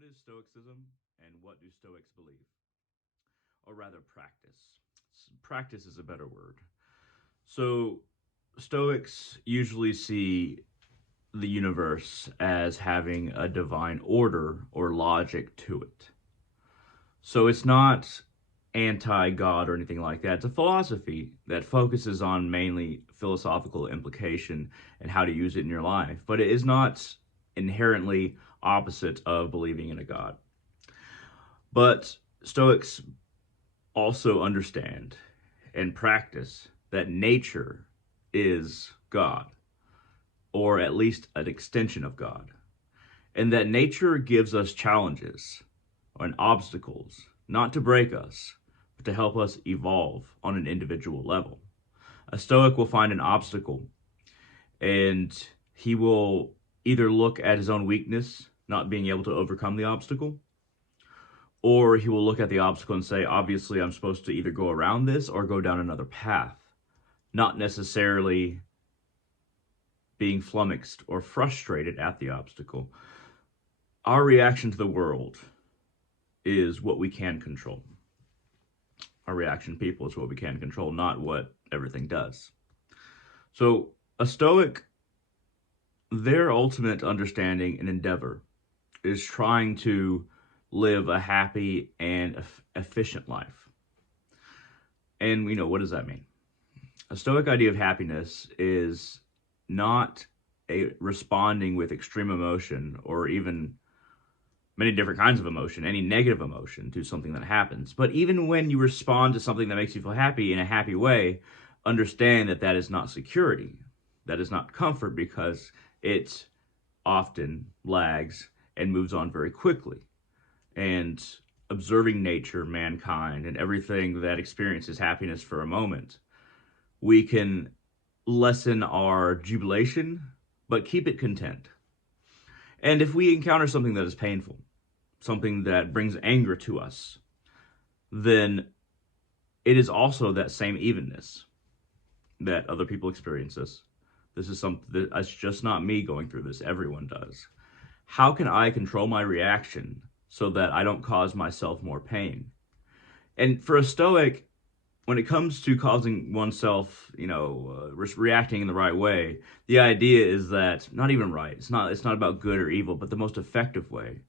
What is Stoicism and what do Stoics believe? Or rather, practice. Practice is a better word. So, Stoics usually see the universe as having a divine order or logic to it. So, it's not anti God or anything like that. It's a philosophy that focuses on mainly philosophical implication and how to use it in your life, but it is not inherently opposite of believing in a God. But Stoics also understand and practice that nature is God, or at least an extension of God, and that nature gives us challenges and obstacles, not to break us, but to help us evolve on an individual level. A Stoic will find an obstacle and he will either look at his own weakness, not being able to overcome the obstacle, or he will look at the obstacle and say, obviously, I'm supposed to either go around this or go down another path, not necessarily being flummoxed or frustrated at the obstacle. Our reaction to the world is what we can control. Our reaction to people is what we can control, not what everything does. So, a Stoic, their ultimate understanding and endeavor is trying to live a happy and efficient life. And what does that mean? A Stoic idea of happiness is not a responding with extreme emotion or even many different kinds of emotion, any negative emotion to something that happens. But even when you respond to something that makes you feel happy in a happy way, understand that that is not security. That is not comfort because it often lags and moves on very quickly. And observing nature, mankind, and everything that experiences happiness for a moment, we can lessen our jubilation, but keep it content. And if we encounter something that is painful, something that brings anger to us, then it is also that same evenness that other people experience this. This is something that's just not me going through this. Everyone does. How can I control my reaction so that I don't cause myself more pain? And for a Stoic, when it comes to causing oneself, reacting in the right way, the idea is that not even right. It's not about good or evil, but the most effective way.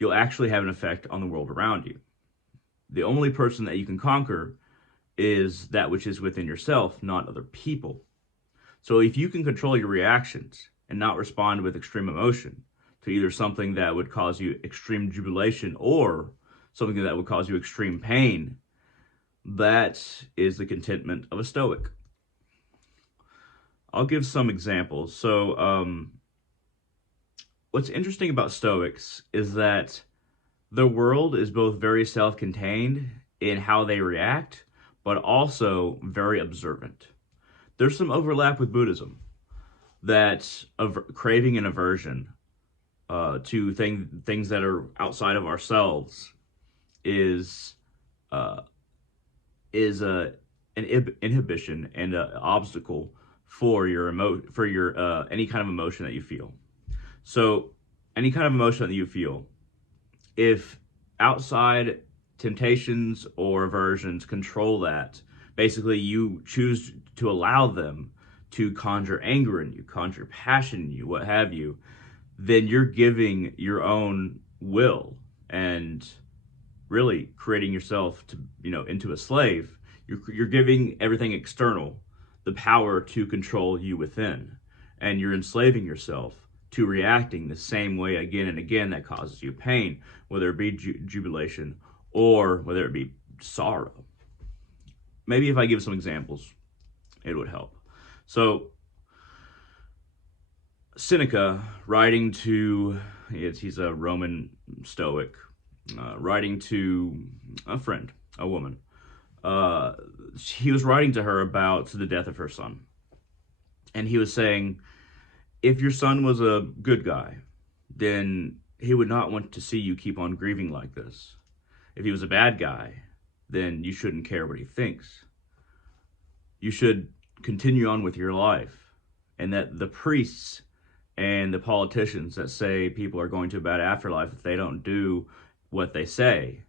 You'll actually have an effect on the world around you. The only person that you can conquer is that which is within yourself, not other people. So if you can control your reactions and not respond with extreme emotion to either something that would cause you extreme jubilation or something that would cause you extreme pain, that is the contentment of a Stoic. I'll give some examples. So, what's interesting about Stoics is that the world is both very self-contained in how they react, but also very observant. There's some overlap with Buddhism, that craving and aversion to things that are outside of ourselves is uh, an inhibition and an obstacle for your any kind of emotion that you feel. So any kind of emotion that you feel, if outside temptations or aversions control that, basically you choose to allow them to conjure anger in you, conjure passion in you, what have you, then you're giving your own will and really creating yourself to, into a slave. You're giving everything external the power to control you within, and you're enslaving yourself to reacting the same way again and again that causes you pain, whether it be jubilation or whether it be sorrow. Maybe if I give some examples, it would help. So, Seneca, writing to, he's a Roman Stoic, writing to a friend, a woman. He was writing to her about the death of her son. And he was saying, if your son was a good guy, then he would not want to see you keep on grieving like this. If he was a bad guy, then you shouldn't care what he thinks. You should continue on with your life. And that the priests and the politicians that say people are going to a bad afterlife if they don't do what they say.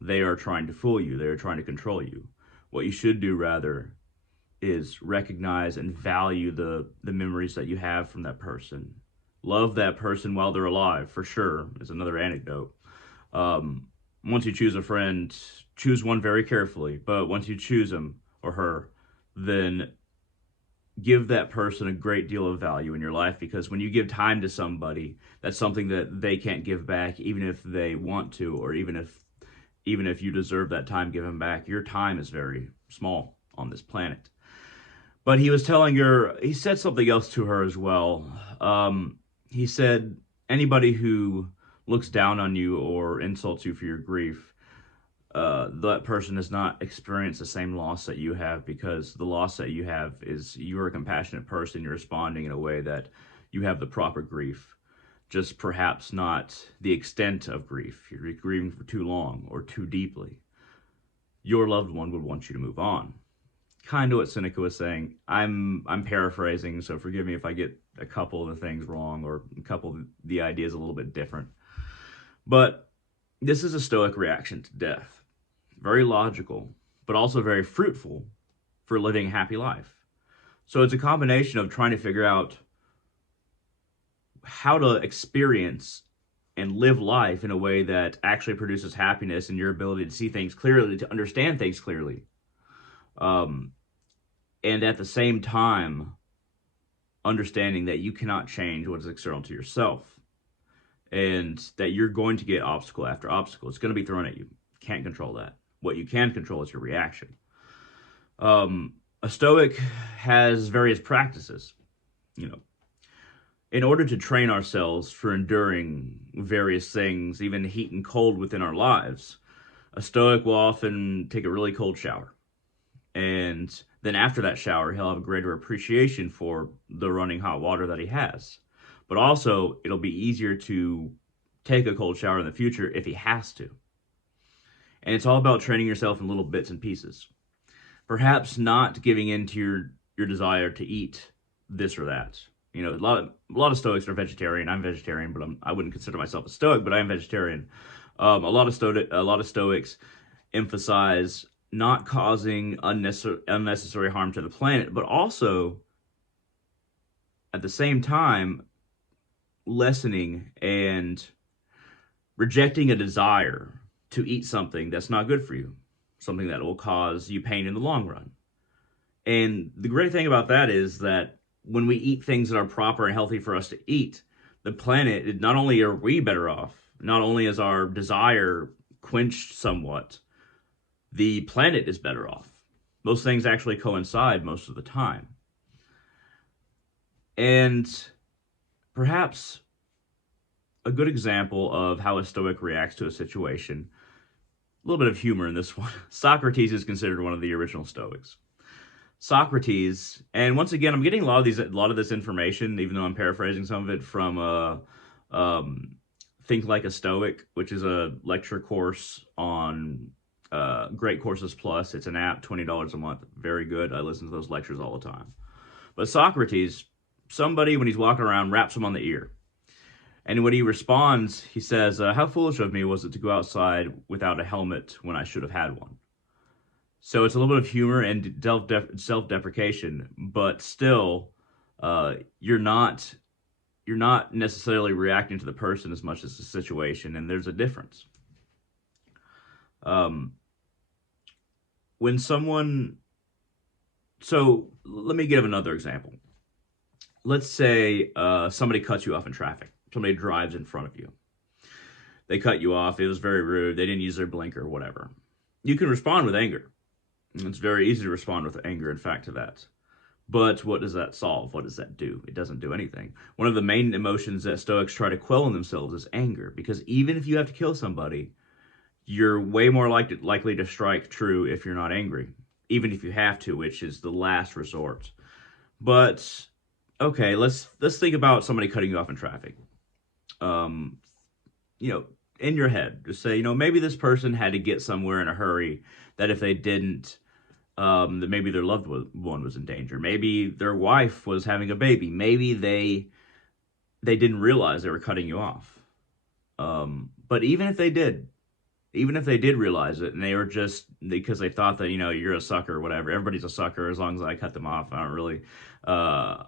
They are trying to fool you. They are trying to control you. What you should do rather is recognize and value the memories that you have from that person. Love that person while they're alive, for sure, is another anecdote. Once you choose a friend, choose one very carefully. But once you choose him or her, then give that person a great deal of value in your life, because when you give time to somebody, that's something that they can't give back, even if they want to, or even if you deserve that time given back. Your time is very small on this planet. But he said something else to her as well. He said, anybody who looks down on you or insults you for your grief, that person has not experienced the same loss that you have, because the loss that you have is you're a compassionate person. You're responding in a way that you have the proper grief, just perhaps not the extent of grief. You're grieving for too long or too deeply. Your loved one would want you to move on. Kind of what Seneca was saying. I'm paraphrasing, so forgive me if I get a couple of the things wrong or a couple of the ideas a little bit different. But this is a Stoic reaction to death. Very logical, but also very fruitful for living a happy life. So it's a combination of trying to figure out how to experience and live life in a way that actually produces happiness and your ability to see things clearly, to understand things clearly. And at the same time, understanding that you cannot change what is external to yourself, and that you're going to get obstacle after obstacle. It's going to be thrown at you. Can't control that. What you can control is your reaction. A Stoic has various practices, in order to train ourselves for enduring various things, even heat and cold within our lives. A Stoic will often take a really cold shower. And then after that shower, he'll have a greater appreciation for the running hot water that he has. But also, it'll be easier to take a cold shower in the future if he has to. And it's all about training yourself in little bits and pieces. Perhaps not giving in to your desire to eat this or that. A lot of Stoics are vegetarian. I'm vegetarian, but I wouldn't consider myself a Stoic, but I am vegetarian. A lot of Stoics emphasize not causing unnecessary harm to the planet, but also at the same time lessening and rejecting a desire to eat something that's not good for you, something that will cause you pain in the long run. And the great thing about that is that when we eat things that are proper and healthy for us to eat, the planet, not only are we better off, not only is our desire quenched somewhat, the planet is better off. Those things actually coincide most of the time. And perhaps a good example of how a Stoic reacts to a situation, a little bit of humor in this one. Socrates is considered one of the original Stoics. Socrates, and once again, I'm getting a lot of this information, even though I'm paraphrasing some of it, from Think Like a Stoic, which is a lecture course on Great Courses Plus. It's an app, $20 a month, very good. I listen to those lectures all the time. But Socrates, somebody when he's walking around raps him on the ear, and when he responds, he says, "How foolish of me was it to go outside without a helmet when I should have had one." So it's a little bit of humor and self-deprecation, but still, you're not necessarily reacting to the person as much as the situation, and there's a difference. When someone, so let me give another example. Let's say somebody cuts you off in traffic. Somebody drives in front of you. They cut you off. It was very rude. They didn't use their blinker, whatever. You can respond with anger. It's very easy to respond with anger, in fact, to that. But what does that solve? What does that do? It doesn't do anything. One of the main emotions that Stoics try to quell in themselves is anger, because even if you have to kill somebody, you're way more likely to strike true if you're not angry, even if you have to, which is the last resort. But okay, let's think about somebody cutting you off in traffic. In your head, just say, maybe this person had to get somewhere in a hurry, that if they didn't, that maybe their loved one was in danger. Maybe their wife was having a baby. Maybe they they didn't realize they were cutting you off. But even if they did realize it and they were just because they thought that, you're a sucker or whatever, everybody's a sucker as long as I cut them off. I don't really, uh,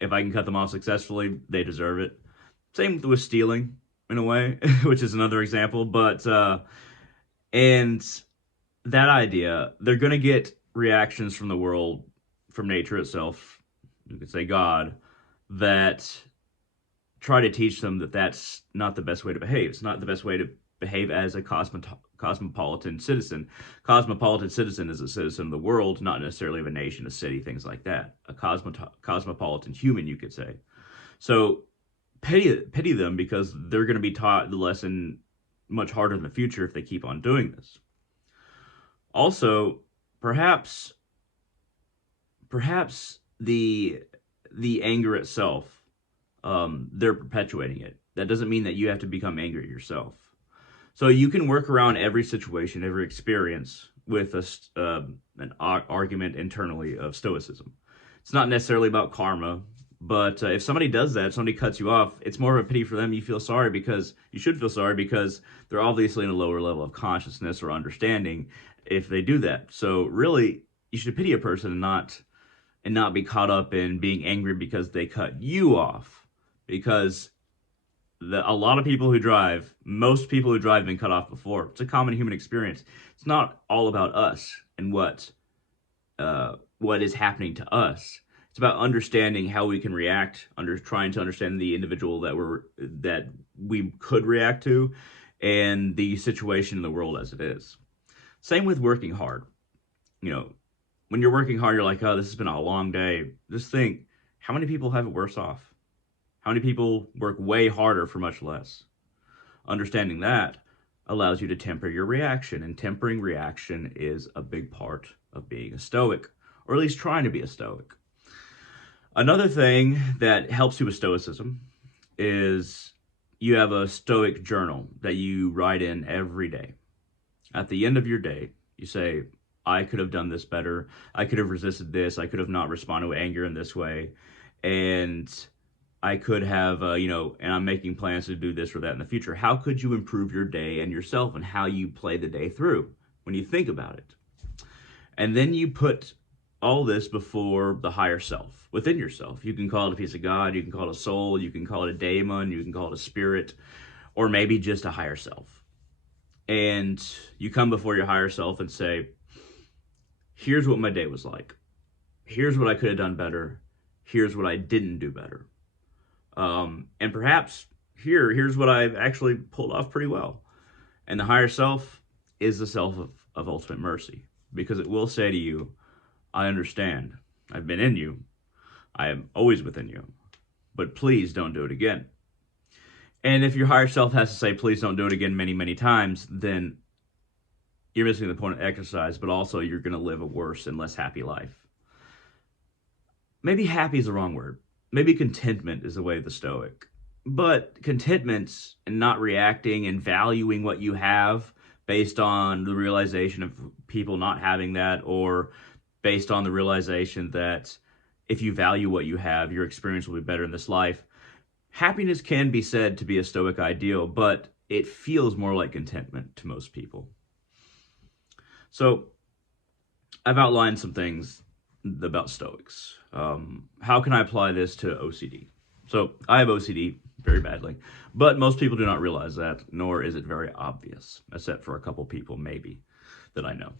if I can cut them off successfully, they deserve it. Same with stealing in a way, which is another example. And that idea, they're going to get reactions from the world, from nature itself, you could say God, that try to teach them that that's not the best way to behave. It's not the best way to behave as a cosmopolitan citizen. Cosmopolitan citizen is a citizen of the world, not necessarily of a nation, a city, things like that. A cosmopolitan human, you could say. So pity them because they're going to be taught the lesson much harder in the future if they keep on doing this. Also, perhaps perhaps the anger itself, they're perpetuating it. That doesn't mean that you have to become angry yourself. So you can work around every situation, every experience with an argument internally of Stoicism. It's not necessarily about karma, but if somebody does that, if somebody cuts you off, it's more of a pity for them. You feel sorry because you should feel sorry because they're obviously in a lower level of consciousness or understanding if they do that. So really, you should pity a person and not be caught up in being angry because they cut you off. Because a lot of people who drive, most people who drive have been cut off before. It's a common human experience. It's not all about us and what is happening to us. It's about understanding how we can react, trying to understand the individual that we could react to, and the situation in the world as it is. Same with working hard. You know, when you're working hard, you're like, oh, this has been a long day. Just think, how many people have it worse off? How many people work way harder for much less? Understanding that allows you to temper your reaction, and tempering reaction is a big part of being a Stoic, or at least trying to be a Stoic. Another thing that helps you with Stoicism is you have a Stoic journal that you write in every day. At the end of your day, you say, I could have done this better. I could have resisted this. I could have not responded with anger in this way. And I could have, and I'm making plans to do this or that in the future. How could you improve your day and yourself and how you play the day through when you think about it? And then you put all this before the higher self, within yourself. You can call it a piece of God, you can call it a soul, you can call it a daemon, you can call it a spirit, or maybe just a higher self. And you come before your higher self and say, here's what my day was like. Here's what I could have done better. Here's what I didn't do better. And perhaps here's what I've actually pulled off pretty well. And the higher self is the self of ultimate mercy, because it will say to you, I understand. I've been in you. I am always within you. But please don't do it again. And if your higher self has to say, please don't do it again many, many times, then you're missing the point of exercise, but also you're going to live a worse and less happy life. Maybe happy is the wrong word. Maybe contentment is the way of the Stoic. But contentment and not reacting and valuing what you have based on the realization of people not having that, or based on the realization that if you value what you have, your experience will be better in this life. Happiness can be said to be a Stoic ideal, but it feels more like contentment to most people. So I've outlined some things about Stoics. How can I apply this to OCD? So I have OCD very badly, but most people do not realize that, nor is it very obvious, except for a couple people maybe that I know.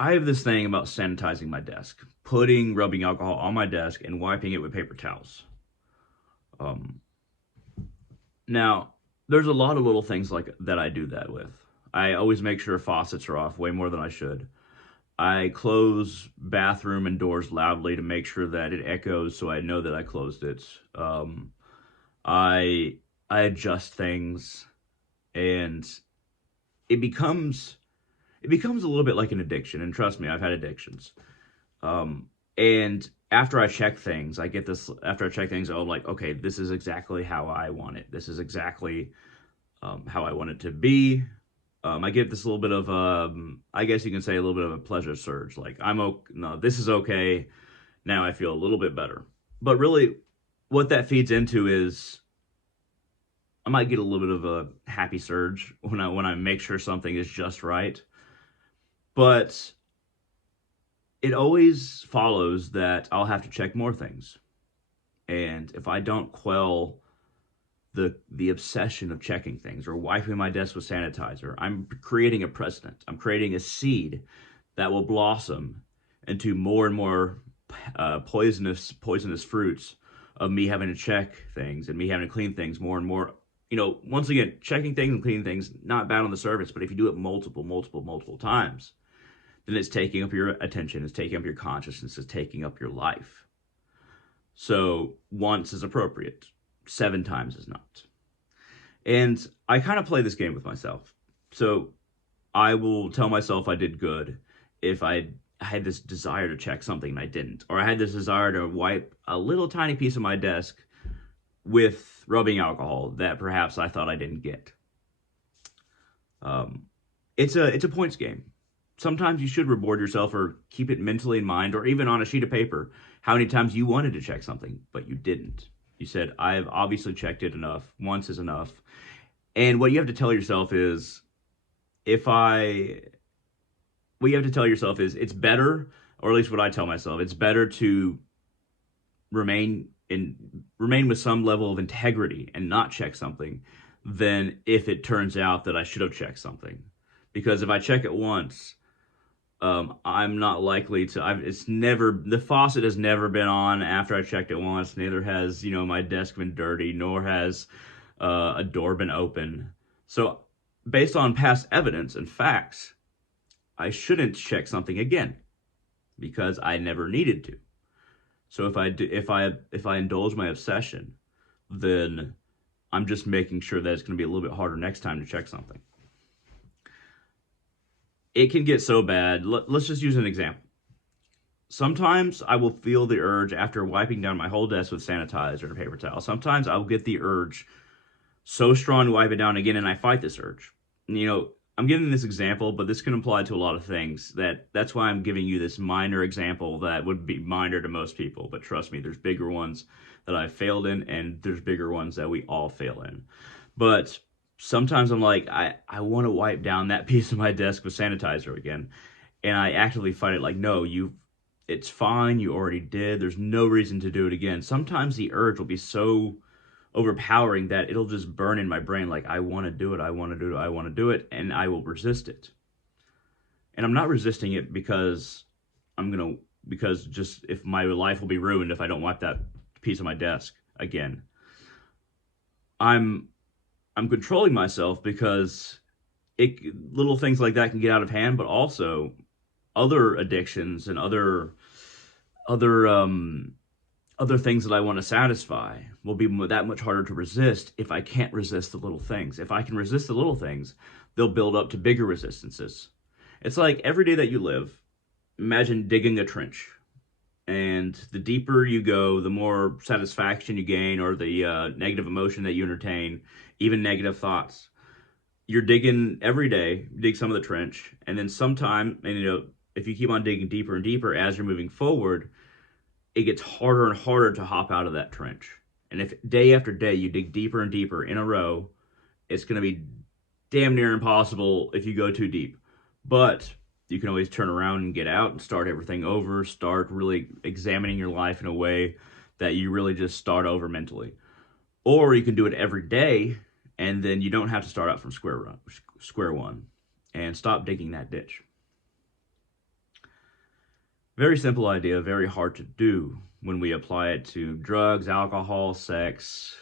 I have this thing about sanitizing my desk, rubbing alcohol on my desk and wiping it with paper towels. Now, there's a lot of little things like that I do that with. I always make sure faucets are off way more than I should. I close bathroom and doors loudly to make sure that it echoes so I know that I closed it. I adjust things, and it becomes a little bit like an addiction. And trust me, I've had addictions. And after I check things, I'm like, okay, this is exactly how I want it. This is exactly how I want it to be. I get this little bit of, I guess you can say a little bit of a pleasure surge. Like, no, this is okay. Now I feel a little bit better. But really, what that feeds into is I might get a little bit of a happy surge when I make sure something is just right. But it always follows that I'll have to check more things. And if I don't quell the obsession of checking things or wiping my desk with sanitizer, I'm creating a precedent. I'm creating a seed that will blossom into more and more poisonous fruits of me having to check things and me having to clean things more and more. Once again, checking things and cleaning things not bad on the surface, but if you do it multiple times, then it's taking up your attention, it's taking up your consciousness, it's taking up your life. So once is appropriate, 7 times is not. And I kind of play this game with myself. So I will tell myself I did good if I had this desire to check something and I didn't. Or I had this desire to wipe a little tiny piece of my desk with rubbing alcohol that perhaps I thought I didn't get. Um, it's a points game. Sometimes you should reward yourself or keep it mentally in mind or even on a sheet of paper how many times you wanted to check something, but you didn't. You said, I've obviously checked it enough. Once is enough. And what you have to tell yourself is, if I, what you have to tell yourself is, it's better, or at least what I tell myself, it's better to remain remain with some level of integrity and not check something than if it turns out that I should have checked something. Because if I check it once, I'm not likely to. It's never, the faucet has never been on after I checked it once. Neither has my desk been dirty, nor has a door been open. So, based on past evidence and facts, I shouldn't check something again because I never needed to. So if I indulge my obsession, then I'm just making sure that it's going to be a little bit harder next time to check something. It can get so bad. Let's just use an example. Sometimes I will feel the urge after wiping down my whole desk with sanitizer and a paper towel. Sometimes I'll get the urge so strong to wipe it down again, and I fight this urge. I'm giving this example, but this can apply to a lot of things. That's why I'm giving you this minor example that would be minor to most people. But trust me, there's bigger ones that I've failed in, and there's bigger ones that we all fail in. But sometimes I'm like, I want to wipe down that piece of my desk with sanitizer again, and I actively fight it. Like, no, it's fine. You already did. There's no reason to do it again. Sometimes the urge will be so overpowering that it'll just burn in my brain like I want to do it, I want to do it, I want to do it, and I will resist it. And I'm not resisting it because just if my life will be ruined if I don't wipe that piece of my desk again. I'm I'm controlling myself because it little things like that can get out of hand, but also other addictions and other other things that I want to satisfy will be that much harder to resist if I can't resist the little things. If I can resist the little things, they'll build up to bigger resistances. It's like every day that you live, imagine digging a trench. And the deeper you go, the more satisfaction you gain, or the negative emotion that you entertain, even negative thoughts. You're digging every day, dig some of the trench, and then sometime, and if you keep on digging deeper and deeper as you're moving forward, it gets harder and harder to hop out of that trench. And if day after day you dig deeper and deeper in a row, it's going to be damn near impossible if you go too deep. But you can always turn around and get out and start everything over, start really examining your life in a way that you really just start over mentally. Or you can do it every day, and then you don't have to start out from square one, and stop digging that ditch. Very simple idea, very hard to do when we apply it to drugs, alcohol, sex,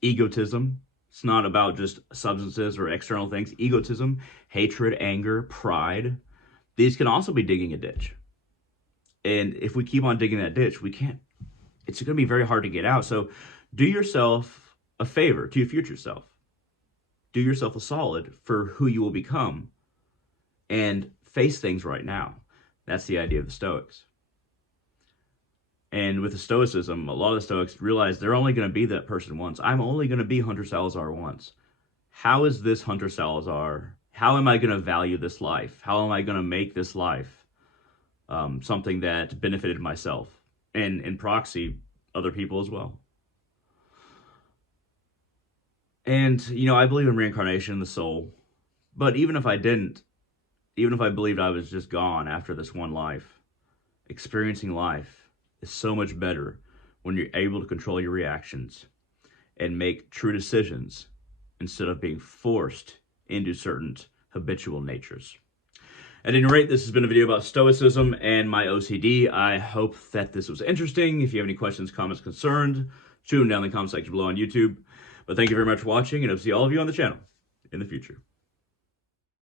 egotism. It's not about just substances or external things. Egotism, hatred, anger, pride. These can also be digging a ditch. And if we keep on digging that ditch, we can't. It's going to be very hard to get out. So do yourself a favor to your future self. Do yourself a solid for who you will become and face things right now. That's the idea of the Stoics. And with the Stoicism, a lot of the Stoics realize they're only going to be that person once. I'm only going to be Hunter Salazar once. How is this Hunter Salazar? How am I going to value this life? How am I going to make this life something that benefited myself? and in proxy, other people as well. And, I believe in reincarnation in the soul. But even if I didn't, even if I believed I was just gone after this one life, experiencing life is so much better when you're able to control your reactions and make true decisions instead of being forced into certain habitual natures. At any rate, this has been a video about Stoicism and my OCD. I hope that this was interesting. If you have any questions, comments, concerns, shoot them down in the comment section below on YouTube. But thank you very much for watching, and I'll see all of you on the channel in the future.